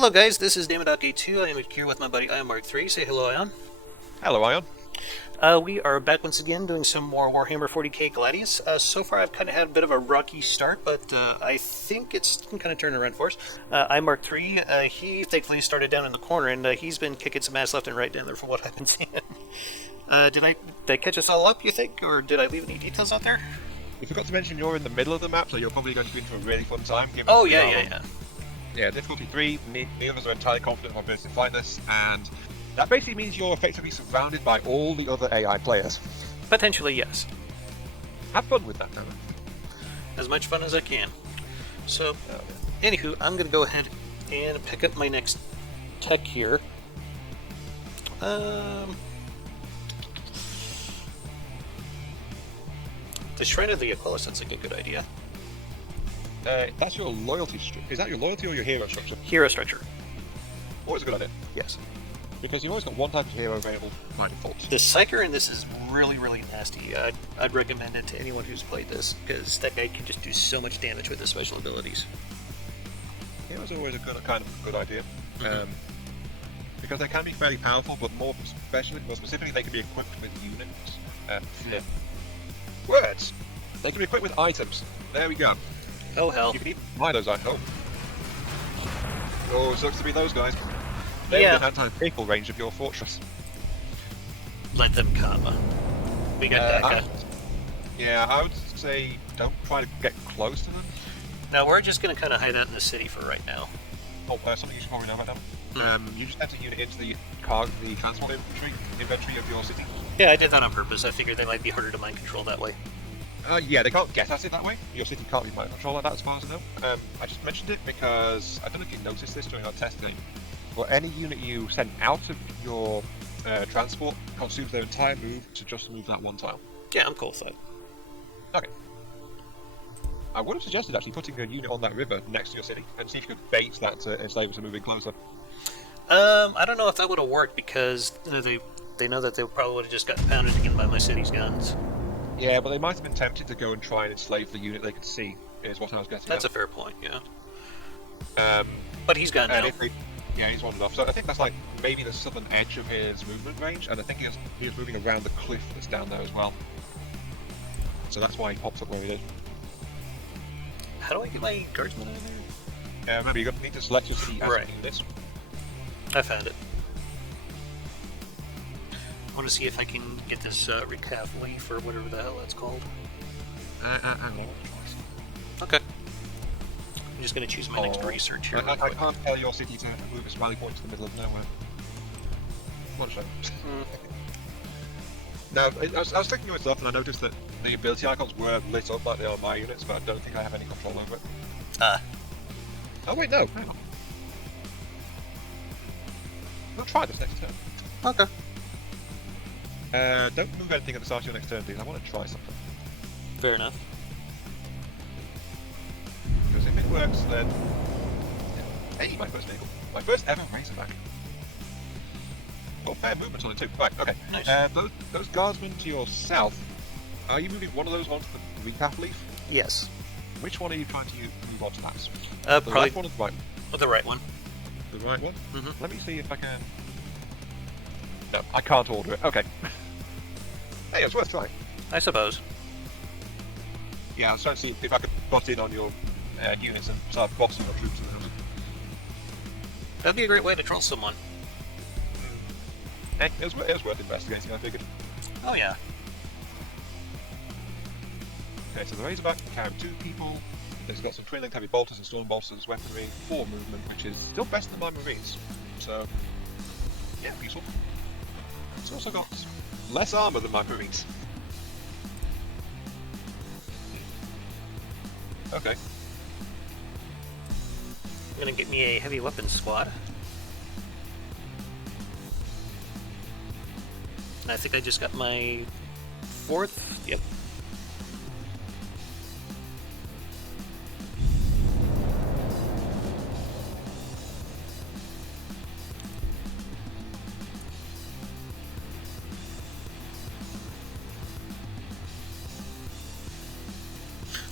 Hello guys, this is Dama.K2. I am here with my buddy Aiyon Mark 3. Say hello, Aiyon. Hello, Aiyon. We are back once again doing some more Warhammer 40k Gladius. So far I've kind of had a bit of a rocky start, but I think it's kind of turning around for us. Aiyon Mark 3, he thankfully started down in the corner, and he's been kicking some ass left and right down there from what I've been seeing. Did I catch us all up, you think, or did I leave any details out there? We forgot to mention you're in the middle of the map, so you're probably going to be into a really fun time. Oh, yeah. Yeah, difficulty 3, the others are entirely confident of our ability to fight this, and that basically means you're effectively surrounded by all the other AI players. Potentially, yes. Have fun with that, Dama. As much fun as I can. So, anywho, I'm going to go ahead and pick up my next tech here. The Shrine of the Aquila sounds like a good idea. That's your loyalty structure. Is that your loyalty or your hero structure? Hero structure. Always a good idea. Yes. Because you've always got one type of hero available by default. The Psyker in this is really, really nasty. I'd recommend it to anyone who's played this, because that guy can just do so much damage with his special abilities. Heroes are always a good idea. Because they can be fairly powerful, but more specifically, they can be equipped with units. Words! They can be equipped with items. There we go. Oh hell. You can even buy those items. Oh, it sucks to be those guys. They're in the anti-vehicle range of your fortress. Let them come. We got Daka. Yeah, I would say don't try to get close to them. Now we're just going to kind of hide out in the city for right now. Oh, something you should probably know about them. You just enter a unit into the transport inventory of your city. Yeah, I did that on purpose. I figured they might be harder to mind control that way. Yeah, they can't get at it that way. Your city can't be mind control like that as far as I know. I just mentioned it because I don't know if you noticed this during our test game, but any unit you send out of your transport consumes their entire move to just move that one tile. Yeah, I'm cool with that. Okay. I would have suggested actually putting a unit on that river next to your city and see if you could bait that enslavers are moving closer. I don't know if that would have worked because they know that they probably would have just gotten pounded again by my city's guns. Yeah, but they might have been tempted to go and try and enslave the unit they could see, is what I was getting That's at. a fair point, yeah. But he's gone now. Yeah, he's wandered off. So I think that's like maybe the southern edge of his movement range, and I think he was moving around the cliff that's down there as well. So that's why he pops up where he did. How do I get my guardsman out of there? Remember, you need to select your city as this. I found it. I want to see if I can get this recaf leaf or whatever the hell it's called. Hang on. Okay. I'm just going to choose my next research here. I can't tell your city to move its rally point to the middle of nowhere. What a shame. Now, I was clicking your stuff and I noticed that the ability icons were lit up like they are my units, but I don't think I have any control over it. Oh wait, no, hang on. We'll try this next turn. Okay. Don't move anything at the start of your next turn, please. I want to try something. Fair enough. Because if it works, then... Hey, my first vehicle. My first ever Razorback. Got fair movement on it too. Right, okay. Nice. Those guardsmen to your south, are you moving one of those onto the recap leaf? Yes. Which one are you trying to move onto that? The Probably left one or the right one? the right one. The right one? Mm-hmm. Let me see if I can... No, I can't order it. Okay. Hey, it's worth trying. I suppose. Yeah, I was trying to see if I could bot in on your units and start bossing your troops around. That'd be a great way to troll someone. Hey, it was worth investigating, I figured. Oh yeah. Okay, so the Razorback can carry 2 people. It's got some twin-linked heavy bolters and storm bolters as weaponry, 4 movement, which is still best than my Marines. So, yeah, useful. It's also got less armour than my Marines. Okay. I'm gonna get me a heavy weapons squad. And I think I just got my 4th. Yep.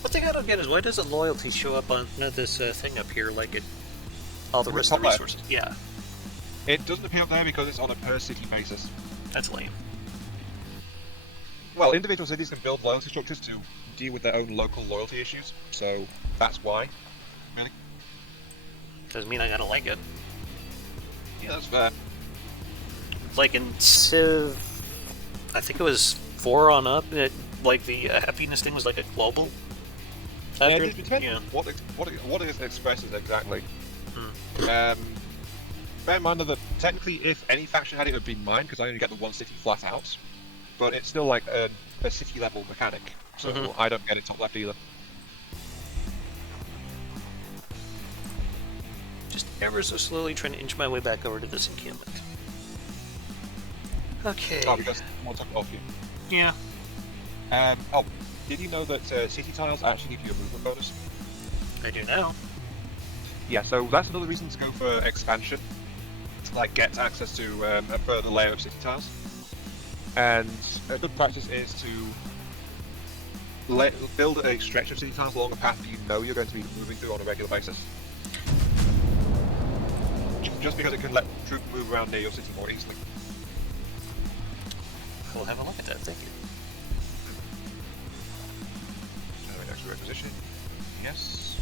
One thing I don't get is why doesn't loyalty show up on this thing up here like it all the rest of the top left. resources. Yeah, It doesn't appear up there because it's on a per city basis. that's lame. Well, individual cities can build loyalty structures to deal with their own local loyalty issues, so that's why. Really? Doesn't mean I gotta like it. Yeah, that's fair. Like in Civ, I think it was 4 on up. Like the happiness thing was like a global. After, It depends yeah. what it expresses exactly. Hmm. Bear in mind that technically, if any faction had it, it would be mine because I only get the one city flat out. But it's still like a city level mechanic, so I don't get it top left either. Just ever so slowly trying to inch my way back over to this encampment. Okay. Oh, because more top off you. Yeah. Oh, did you know that city tiles actually give you a movement bonus? I do now. Yeah, so that's another reason to go for expansion, to like get access to a further layer of city tiles. And a good practice is to build a stretch of city tiles along a path that you know you're going to be moving through on a regular basis. Just because it can let troops move around near your city more easily. We'll have a look at that, thank you. Extra requisition. Yes.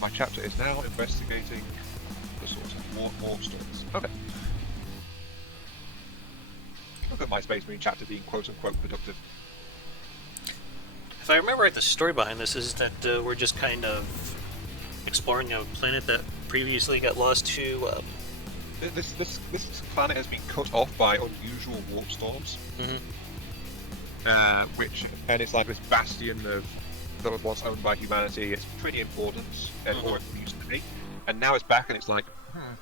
My chapter is now investigating the source of more stories. Okay. Look at my Space Marine chapter being quote-unquote productive. If I remember right, the story behind this is that we're just kind of exploring a planet that previously got lost to... This planet has been cut off by unusual warp storms. And it's like this bastion that was once owned by humanity. It's pretty important, or it used to be. And now it's back, and it's like,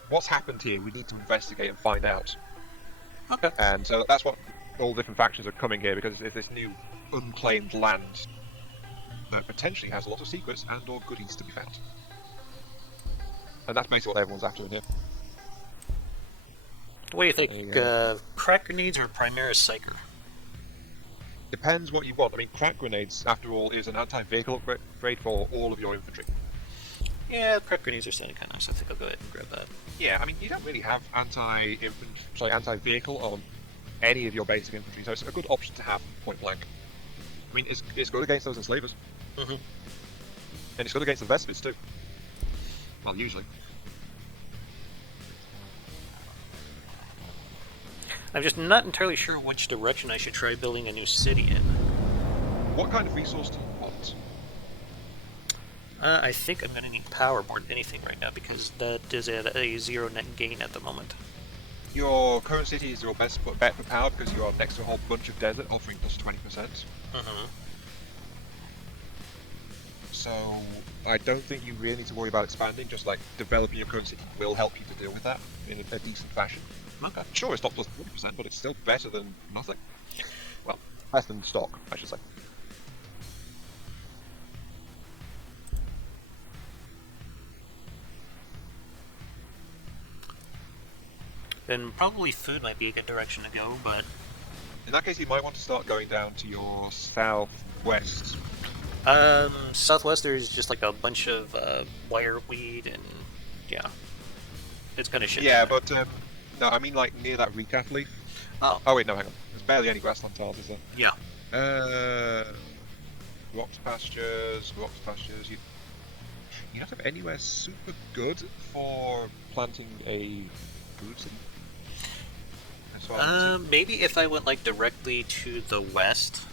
what's happened here? We need to investigate and find out. Okay. And so that's what all different factions are coming here, because it's this new unclaimed land that potentially has a lot of secrets and or goodies to be found. And that's basically what everyone's after in here. What do you think? Crack grenades or Primaris Psyker? Depends what you want. I mean, crack grenades, after all, is an anti-vehicle upgrade for all of your infantry. Yeah, crack grenades are sounding kind of nice. I think I'll go ahead and grab that. Yeah, I mean, you don't really have anti-vehicle on any of your basic infantry, so it's a good option to have point blank. I mean, it's good against those enslavers. And it's good against the Vespers too. Well, usually. I'm just not entirely sure which direction I should try building a new city in. What kind of resource do you want? I think I'm going to need power more than anything right now, because that is at a 0 net gain at the moment. Your current city is your best bet for power because you are next to a whole bunch of desert offering plus 20%. So I don't think you really need to worry about expanding, just like developing your current city will help you to deal with that in a decent fashion. Okay. Sure, it's not plus 40%, but it's still better than nothing. Well, less than stock, I should say. Then probably food might be a good direction to go, but... In that case, you might want to start going down to your southwest. Southwest there's just like a bunch of wireweed and... yeah. It's kind of shit. Yeah, but no, I mean like near that recaf leaf. Oh. Oh wait, no, hang on. There's barely any grassland tiles, is there? Yeah. Rocks pastures. You don't have anywhere super good for planting a food city. Maybe if I went like directly to the west,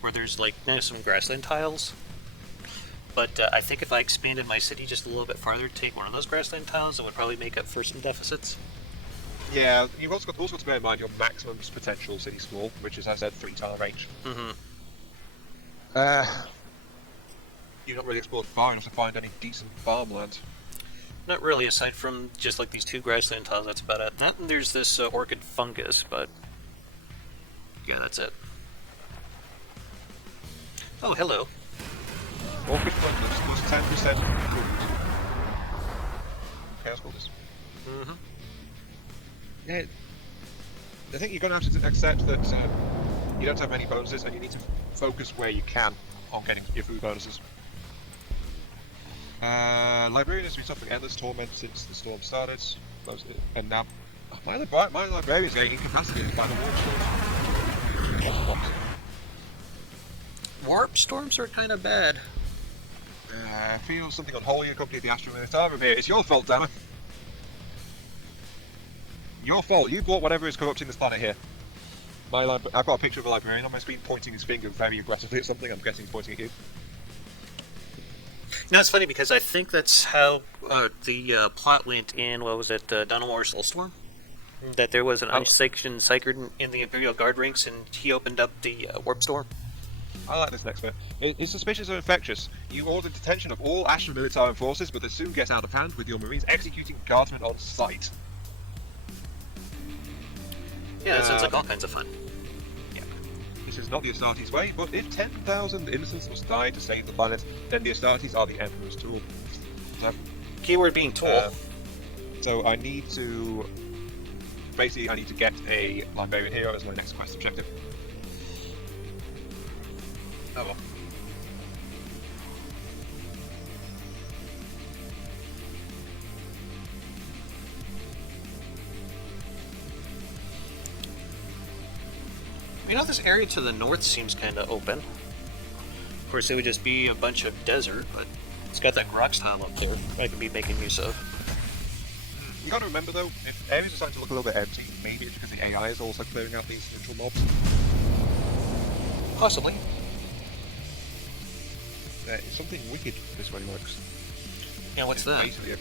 where there's like some grassland tiles. But I think if I expanded my city just a little bit farther to take one of those grassland tiles, it would probably make up for some deficits. Yeah, you've also got to bear in mind your maximum potential city score, which is, as I said, 3-tile range. You've not really explored far enough to find any decent farmland. Not really, aside from just like these 2 grassland tiles, that's about it. That and there's this orchid fungus, but yeah, that's it. Oh, hello. Orchid fungus plus 10% food. Chaos Golders. Yeah, I think you're going to have to accept that you don't have many bonuses, and you need to focus where you can on getting your food bonuses. Librarian has been suffering endless torment since the storm started, and now my librarian is getting incapacitated by the warp storm. Warp storms are kind of bad. Feels something unholy accompanied the astral militar here. It's your fault, Dama. Your fault. You brought whatever is corrupting this planet here. I've got a picture of a librarian on my screen pointing his finger very aggressively at something. I'm guessing he's pointing at you. You know, it's funny because I think that's how the plot went in, what was it, Donald Moore's Soulstorm? That there was an unsanctioned psyker in the Imperial Guard ranks and he opened up the warp storm. I like this next bit. His suspicions are infectious. You order detention of all astral military forces, but this soon gets out of hand with your marines executing guardsmen on sight. Yeah, that sounds like all kinds of fun. Yeah. This is not the Astartes way, but if 10,000 innocents must die to save the planet, then the Astartes are the Emperor's tool. So, keyword being tool. So I need to... Basically, I need to get a librarian hero as my next quest objective. Oh well. You know, this area to the north seems kind of open. Of course, it would just be a bunch of desert, but it's got that rock tile up there I could be making use of. You gotta remember though, if areas are starting to look a little bit empty, maybe it's because the AI is also clearing out these neutral mobs. Possibly. It's something wicked this way works. Yeah, what's that? Basically,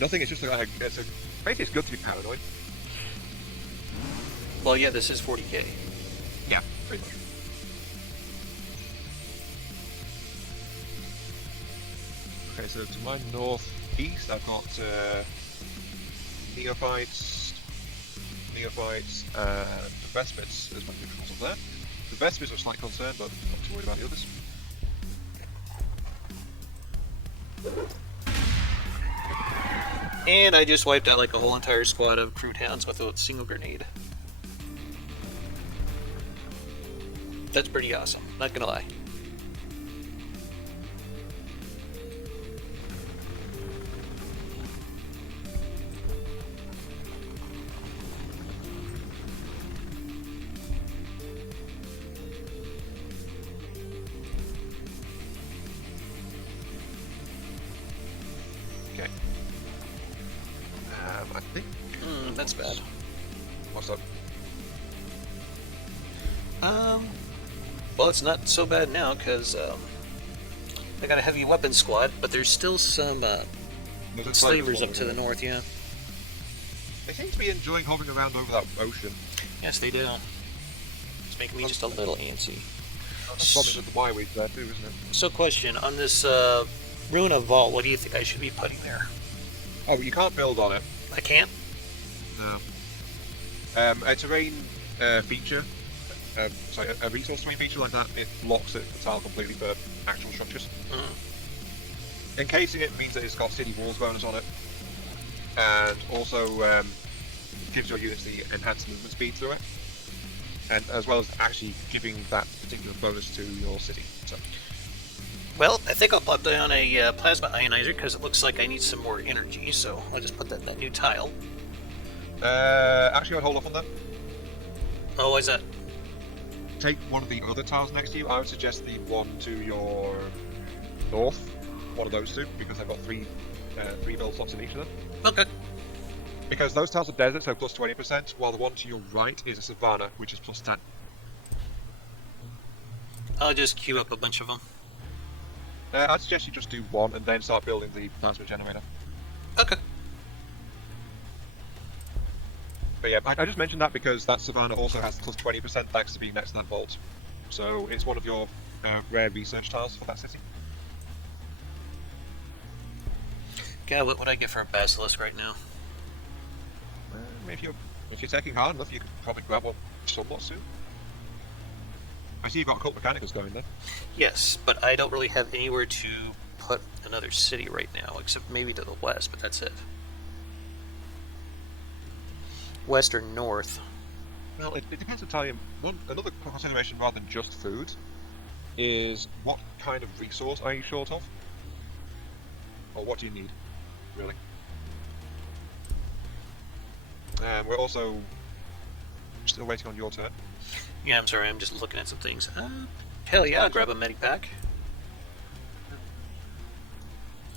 nothing, it's just like, basically it's good to be paranoid. Well, yeah, this is 40k. Yeah, pretty much. Okay, so to my northeast, I've got neophytes, and the Vespids as my neutrals up there. The Vespids are a slight concern, but I'm not too worried about the others. And I just wiped out like a whole entire squad of crude hounds with a single grenade. That's pretty awesome, not gonna lie. Okay. I think... That's bad. What's up? Well, it's not so bad now, because I got a heavy weapon squad, but there's still some slavers up to the north, yeah. They seem to be enjoying hovering around over that ocean. Yes, they do. It's making me just a little antsy. That's probably with the Y-weeds there too, isn't it? So, question, on this Ruin of Vault, what do you think I should be putting there? Oh, but you can't build on it. I can't? No. A terrain feature, a resource terrain feature like that, it locks it the tile completely for actual structures. Encasing it means that it's got city walls bonus on it, and also gives your units the enhanced movement speed through it, and as well as actually giving that particular bonus to your city. So. Well, I think I'll plop down a plasma ionizer because it looks like I need some more energy, so I'll just put that in that new tile. Actually, I'd hold off on that. Oh, why is that? Take one of the other tiles next to you. I would suggest the one to your north, one of those two, because I've got three build slots in each of them. Okay. Because those tiles are desert, so plus 20%, while the one to your right is a savanna, which is plus 10. I'll just queue up a bunch of them. I'd suggest you just do one and then start building the plasma generator. Okay. But yeah, I just mentioned that because that savanna also has plus 20% thanks to being next to that vault. So it's one of your rare research tiles for that city. God, what would I get for a basilisk right now? If you're taking hard enough, you could probably grab one somewhat soon. I see you've got Cult Mechanicus going there. Yes, but I don't really have anywhere to put another city right now, except maybe to the west, but that's it. West or north? Well, it depends entirely. Another consideration rather than just food is what kind of resource are you short of? Or what do you need, really? And we're also still waiting on your turn. Yeah, I'm sorry, I'm just looking at some things. Hell yeah, I'll grab a medic pack.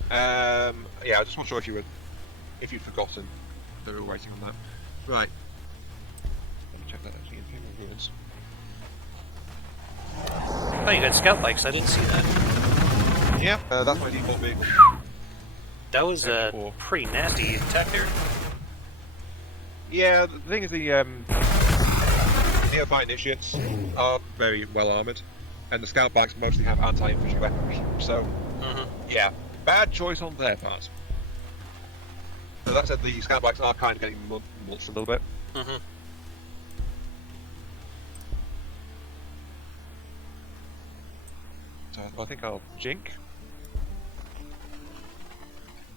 Yeah, I just wasn't sure if you'd forgotten that we were waiting on that. Right. Let me check that actually in Imperial Ruins. Oh, you got scout bikes, I didn't see that. Yeah, that's my default vehicle. That was a pretty nasty attack there. Yeah, the thing is the neophyte initiates are very well armoured, and the scout bikes mostly have anti-infantry weaponry, so yeah, bad choice on their part. So that said, the scout bikes are kind of getting mulched a little bit. So I think I'll jink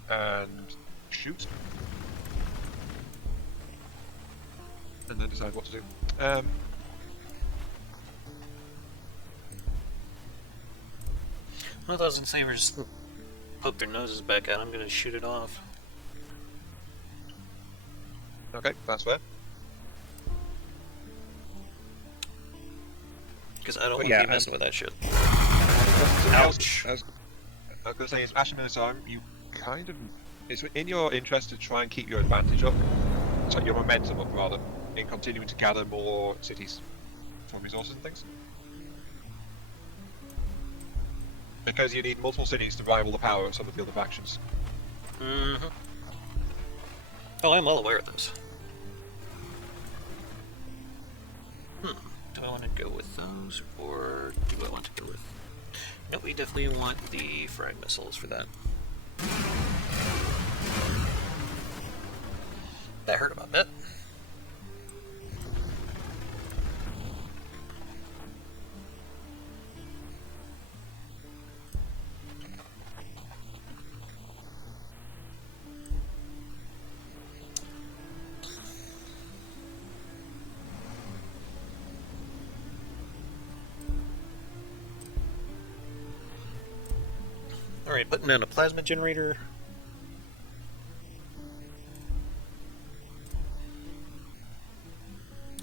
and shoot, and then decide what to do. 1,000 sabers poke their noses back out. I'm gonna shoot it off. Okay, that's fair. Because I don't want to be messing with that shit. Ouch! I was going to say, as Ashen Minotaur, you kind of... It's in your interest to try and keep your advantage up, so your momentum up rather, in continuing to gather more cities for resources and things. Because you need multiple cities to rival the power of some of the other factions. Oh, I'm well aware of this. Do I want to go with those, or do I want to go with... No, we definitely want the frag missiles for that. That hurt about that. Alright, putting down a plasma generator.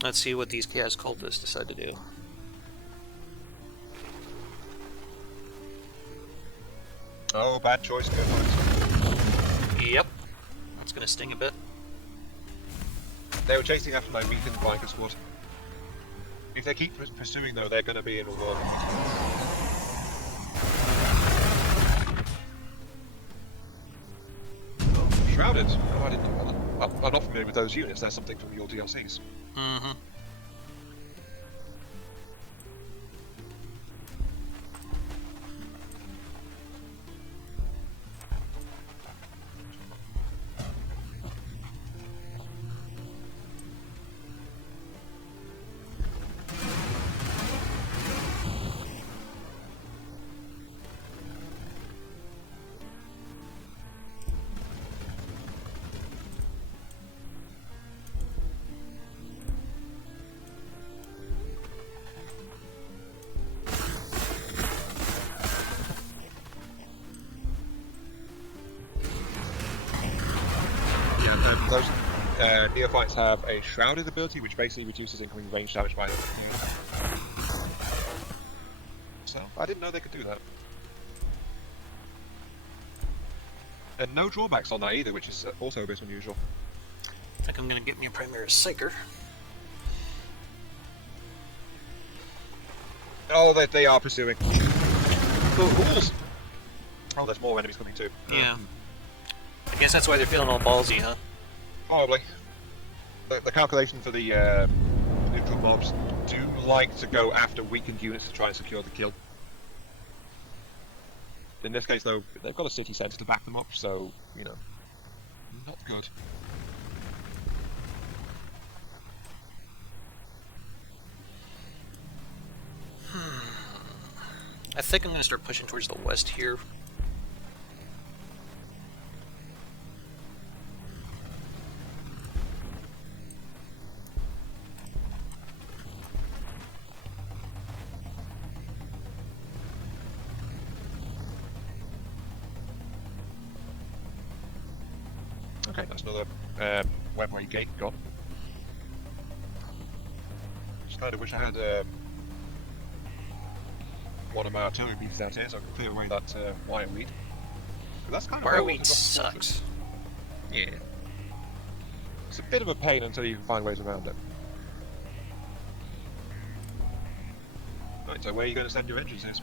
Let's see what these chaos cultists decide to do. Oh, bad choice. Good point. Yep. That's gonna sting a bit. They were chasing after my weakened biker squad. If they keep pursuing though, they're going to be in a war. Shrouded? Oh, I didn't know that. I'm not familiar with those units. That's something from your DLCs. Those neophytes have a shrouded ability, which basically reduces incoming range damage by. So I didn't know they could do that. And no drawbacks on that either, which is also a bit unusual. I think I'm gonna get me a Primaris Psyker. Oh, they are pursuing. Ghouls! Oh, there's more enemies coming too. Yeah. I guess that's why they're feeling all ballsy, huh? Probably. The calculation for the neutral mobs do like to go after weakened units to try and secure the kill. In this case, though, they've got a city centre to back them up, so, you know, not good. I think I'm going to start pushing towards the west here. Okay, that's another webway gate gone. Just kind of wish I had one of my artillery beefs out here so I could clear away that wire weed. But that's kind of Wireweed sucks. Yeah. It's a bit of a pain until you can find ways around it. Right, so where are you going to send your engines?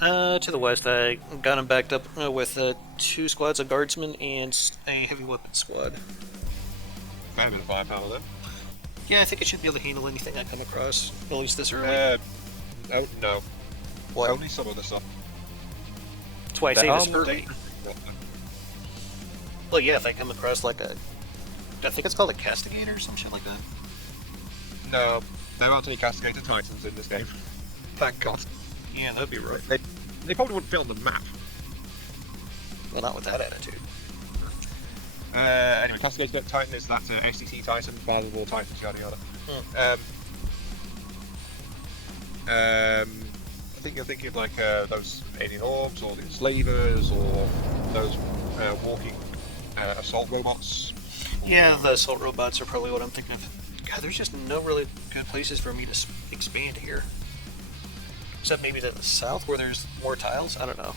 To the west, I got them backed up with 2 squads of guardsmen and a heavy weapon squad. Fair bit of firepower there. Yeah, I think I should be able to handle anything I come across, at least this early. Oh, no. What? Only some of the stuff. That's why I say this early. State- Well, yeah, if I come across like a... I think it's called a castigator or some shit like that. No, there aren't any Castigator Titans in this game. Thank God. Yeah, that'd be right. They probably wouldn't fit on the map. Well, not with that attitude. Anyway, Castigator Titan is that STT Titan, father of all Titans, yada yada. I think you're thinking of like those alien orbs, or the enslavers, or those walking assault robots. Yeah, the assault robots are probably what I'm thinking of. God, there's just no really good places for me to expand here. Except maybe to the south where there's more tiles? I don't know.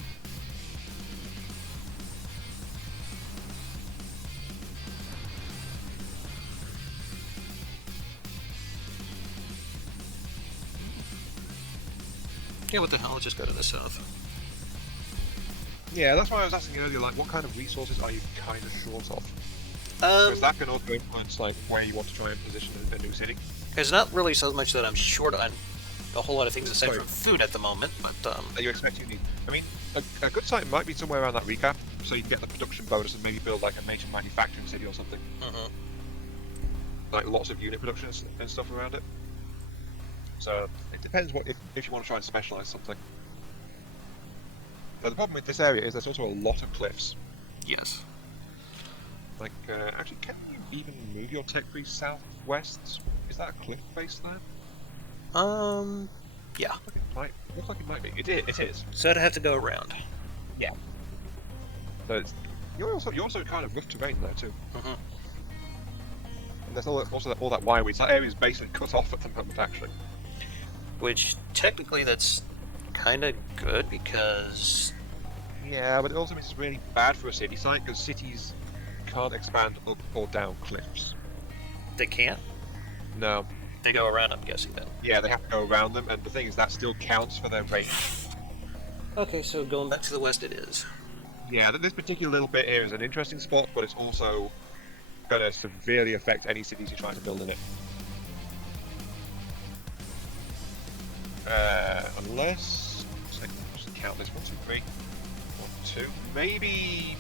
Yeah, what the hell? Let's just go to the south. Yeah, that's why I was asking earlier, like, what kind of resources are you kind of short of? Um, Because that can also influence, like, where you want to try and position a new city. it's not really so much that I'm short on a whole lot of things aside Sorry. from food at the moment, but Are you expecting to need? I mean, a good site might be somewhere around that recap, so you can get the production bonus and maybe build like a major manufacturing city or something. Like lots of unit production and stuff around it. So it depends what if you want to try and specialize something. But the problem with this area is there's also a lot of cliffs. yes. Like, actually, can you even move your tech tree southwest? Is that a cliff face there? Yeah. Looks like it might be. It is. So I'd have to go around. Yeah. So it's, you're also kind of rough terrain there too. And there's also all that wireweed. So that area is basically cut off at the moment, actually. Which, technically, that's kind of good, because... Yeah, but it also means it's really bad for a city site, because cities can't expand up or down cliffs. They can't? No. They go around, I'm guessing, then. Yeah, they have to go around them, and the thing is, that still counts for their range. Okay, so going back to the west it is. Yeah, this particular little bit here is an interesting spot, but it's also going to severely affect any cities you try to build in it. Unless... Just count this. 1, 2, 3. 1, 2. Maybe...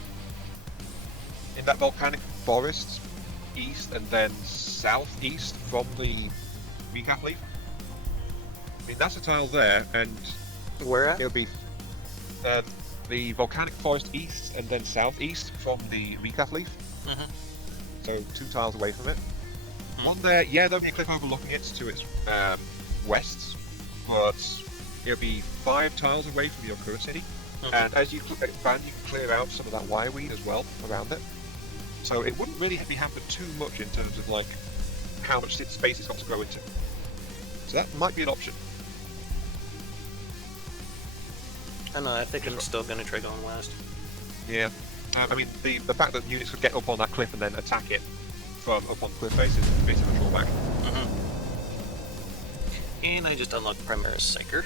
in that volcanic forest, east and then southeast from the recap leaf. I mean, that's a tile there, and Where at? it'll be the volcanic forest east and then southeast from the recap leaf. So 2 tiles away from it. One there, yeah, there'll be a cliff overlooking it to its west, but it'll be 5 tiles away from your current city. And as you expand, you can clear out some of that wireweed as well around it. So it wouldn't really be hampered too much in terms of like how much space it's got to grow into. So that might be an option. I know, I think I'm still going to try going west. Yeah. I mean, the fact that units could get up on that cliff and then attack it from up on the cliff face is a bit of a drawback. And I just unlocked Primaris Sinker.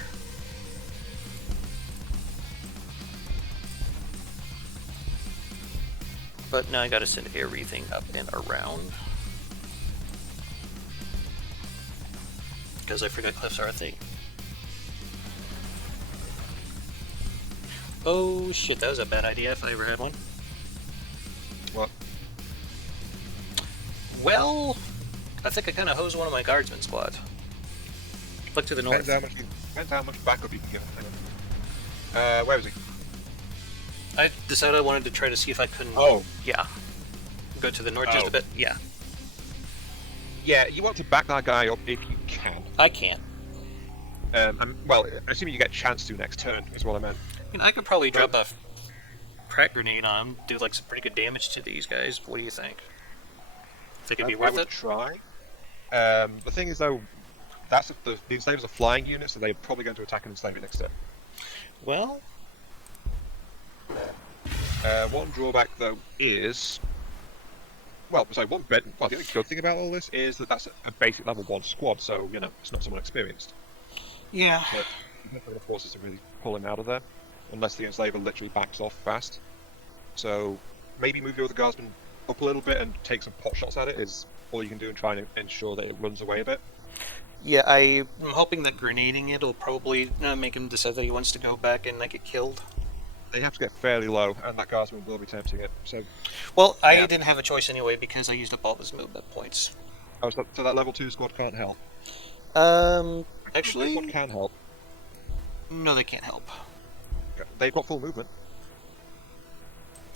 But now I gotta send everything up and around. Because I forgot cliffs are a thing. Oh shit, that was a bad idea if I ever had one. What? Well, I think I kind of hosed one of my guardsmen squads. Look to the north. Depends how much backup you can give it. Where is he? I decided I wanted to try to see if I couldn't. Oh. Yeah. Go to the north just a bit. Yeah. Yeah, you want to back that guy up if you can. I can't. Well, assuming you get a chance to next turn, is what I meant. I mean, I could probably drop a crack grenade on them, do like some pretty good damage to these guys. What do you think? Think it'd be I worth would it? try. The thing is, though, the enslavers are flying units, so they're probably going to attack and enslave it next turn. Well, One drawback, though, is... Well, the only good thing about all this is that that's a basic level 1 squad, so, you know, it's not someone experienced. yeah. But you're not going to force us to really pull him out of there, unless the enslaver literally backs off fast. So, maybe move your other guardsmen up a little bit and take some pot shots at it is all you can do and try and ensure that it runs away a bit. Yeah, I'm hoping that grenading it will probably make him decide that he wants to go back and not get killed. They have to get fairly low, and that guardsman will be tempting it. So, Well, I Yeah. didn't have a choice anyway because I used up all his movement points. so that level 2 squad can't help. Actually, Squad can help. no, they can't help. They've got full movement.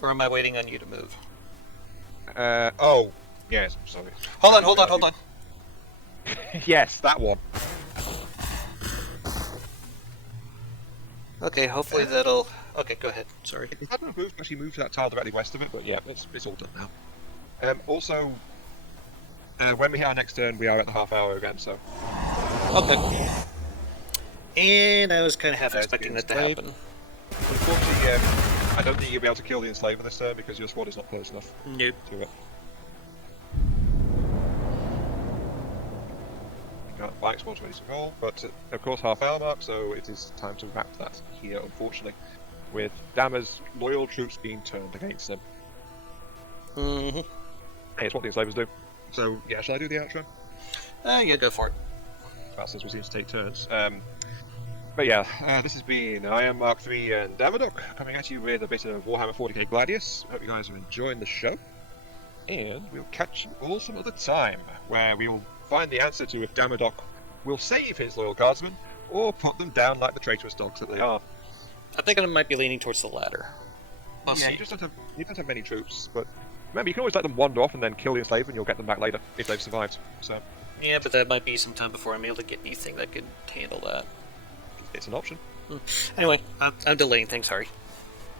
Or am I waiting on you to move? Oh, yes, sorry. Hold on. Yes, that one. Okay, hopefully that'll... Okay, go ahead. Sorry. It hadn't moved, actually moved to that tile directly west of it, but yeah, it's all done now. Also, when we hit our next turn, we are at the half hour again, so... Okay. And I was kind of half There's expecting the that to enslave. happen. Unfortunately, I don't think you'll be able to kill the enslaver this turn because your squad is not close enough Nope. to it. Bike squad's ready to roll, but of course half hour mark, so it is time to wrap that here, unfortunately, with Dama's loyal troops being turned against him. Mm-hmm. Hey, it's what the enslavers do. So, yeah, shall I do the outro? Yeah, go for it. Well, since we seem to take turns. But yeah, this has been I am Mark 3 and Dama coming at you with a bit of Warhammer 40k Gladius. Hope you guys are enjoying the show. And we'll catch you all some other time, where we will find the answer to if Dama will save his loyal guardsmen, or put them down like the traitorous dogs that they are. I think I might be leaning towards the latter. We'll Yeah, see. you don't have many troops, but remember, you can always let them wander off and then kill the enslaver and you'll get them back later, if they've survived. So, Yeah, but that might be some time before I'm able to get anything that could handle that. it's an option. Anyway, I'm delaying things, sorry.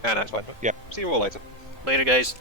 And that's fine. Yeah, see you all later. Later, guys.